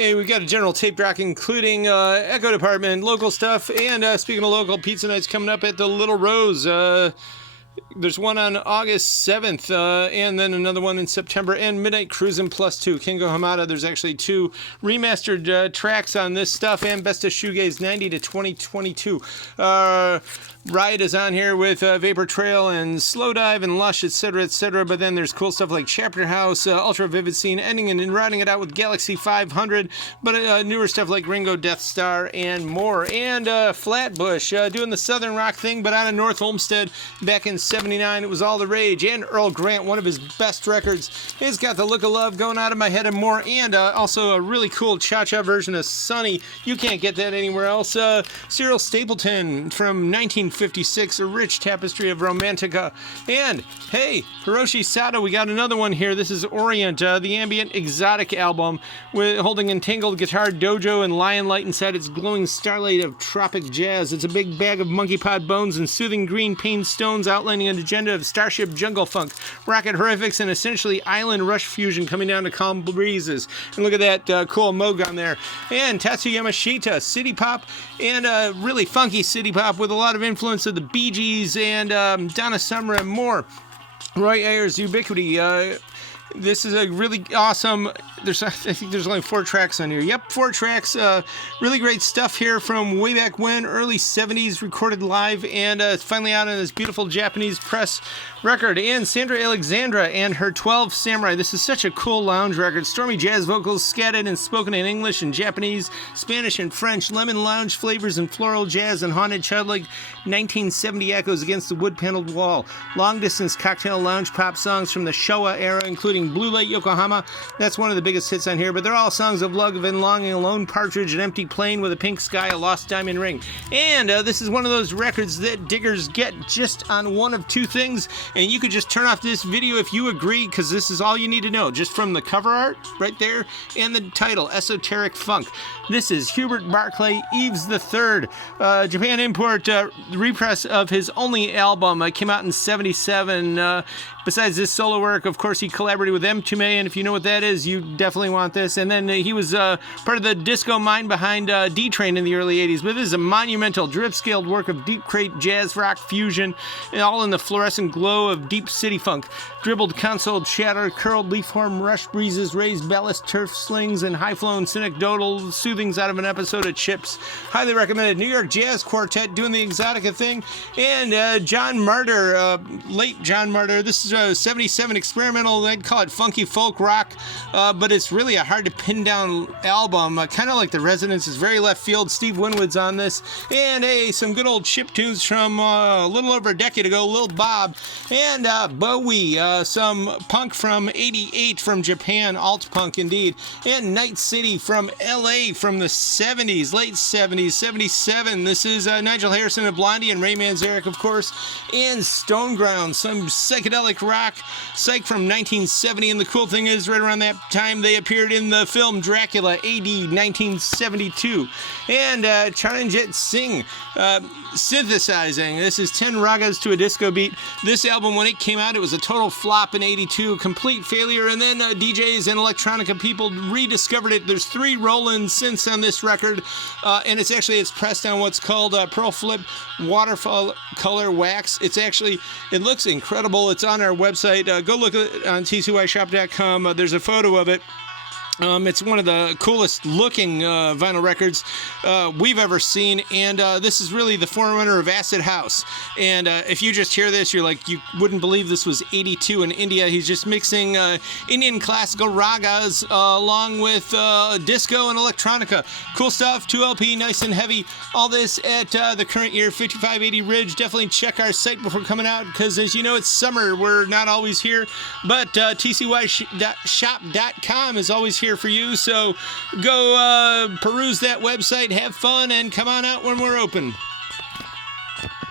Hey, we got a general tape rack including Echo Department, local stuff, and speaking of local, pizza night's coming up at the Little Rose. There's one on August 7th, and then another one in September, and Midnight Cruisin' +2. Kingo Hamada, there's actually two remastered tracks on this stuff, and Best of Shoegaze 90 to 2022. Riot is on here with Vapor Trail and Slow Dive and Lush, etc., but then there's cool stuff like Chapter House, Ultra Vivid Scene, ending and rounding it out with Galaxy 500, but newer stuff like Ringo, Death Star, and more. And Flatbush doing the Southern Rock thing, but out of North Olmsted back in 79, it was all the rage. And Earl Grant, one of his best records, has got The Look of Love, Going Out of My Head, and more, and also a really cool cha-cha version of Sunny. You can't get that anywhere else. Cyril Stapleton from 1956, a rich tapestry of Romantica. And hey, Hiroshi Sato, we got another one here. This is Orient, the ambient exotic album, with holding entangled guitar dojo and lion light inside its glowing starlight of tropic jazz. It's a big bag of monkey pod bones and soothing green pane stones, outlining an agenda of starship jungle funk, rocket horrifics, and essentially island rush fusion coming down to calm breezes. And look at that cool Moog on there. And Tatsu Yamashita, city pop, and really funky city pop with a lot of influence of the Bee Gees and Donna Summer and more. Roy Ayers, Ubiquity. This is a really awesome, I think there's only 4 tracks on here. Yep, 4 tracks. Really great stuff here from way back when, early 70s, recorded live, and it's finally out on this beautiful Japanese press record. And Sandra Alexandra and her 12 Samurai. This is such a cool lounge record. Stormy jazz vocals scattered and spoken in English and Japanese, Spanish and French, lemon lounge flavors and floral jazz and haunted childlike 1970 echoes against the wood-paneled wall. Long-distance cocktail lounge pop songs from the Showa era, including Blue Light Yokohama. That's one of the biggest hits on here, but they're all songs of love and longing, a lone partridge, an empty plane with a pink sky, a lost diamond ring. And this is one of those records that diggers get just on one of 2 things, and you could just turn off this video if you agree, because this is all you need to know, just from the cover art right there and the title, Esoteric Funk. This is Hubert Barclay Eves III, Japan import, repress of his only album. Came out in 77. Besides this solo work, of course, he collaborated with M2MA, and if you know what that is, you definitely want this. And then he was part of the disco mind behind D-Train in the early 80s. But this is a monumental drip-scaled work of deep crate jazz rock fusion, and all in the fluorescent glow of deep city funk. Dribbled console chatter, curled leafhorn rush breezes, raised ballast turf slings, and high-flown synecdotal soothings out of an episode of Chips. Highly recommended. New York Jazz Quartet doing the Exotica thing. And John Martyr, late John Martyr. This is a 77 experimental, I'd call it funky folk rock, but it's really a hard to pin down album, kind of like The Residents. Is very left field. Steve Winwood's on this, and hey, some good old chip tunes from a little over a decade ago, Lil Bob, and Bowie, some punk from 88 from Japan, alt punk indeed, and Night City from LA from the 70s, late 70s, 77. This is Nigel Harrison and Blondie and Ray Manzarek, of course, and Stoneground, some psychedelic rock, psych from 1970. And the cool thing is, right around that time, they appeared in the film Dracula, AD 1972. And Charanjit Singh, synthesizing. This is 10 ragas to a disco beat. This album, when it came out, it was a total flop in 82, complete failure, and then DJs and electronica people rediscovered it. There's 3 Roland synths on this record, and it's pressed on what's called Pearl Flip watercolor wax. It looks incredible. It's on our website. Go look at it on tcyshop.com. There's a photo of it. It's one of the coolest looking vinyl records we've ever seen, and this is really the forerunner of Acid House. And if you just hear this, you're like, you wouldn't believe this was 82 in India. He's just mixing Indian classical ragas along with disco and electronica. Cool stuff, 2 LP, nice and heavy. All this at the current year 5580 Ridge. Definitely check our site before coming out, because as you know, it's summer. We're not always here, but tcyshop.com is always here for you, so go peruse that website, have fun, and come on out when we're open.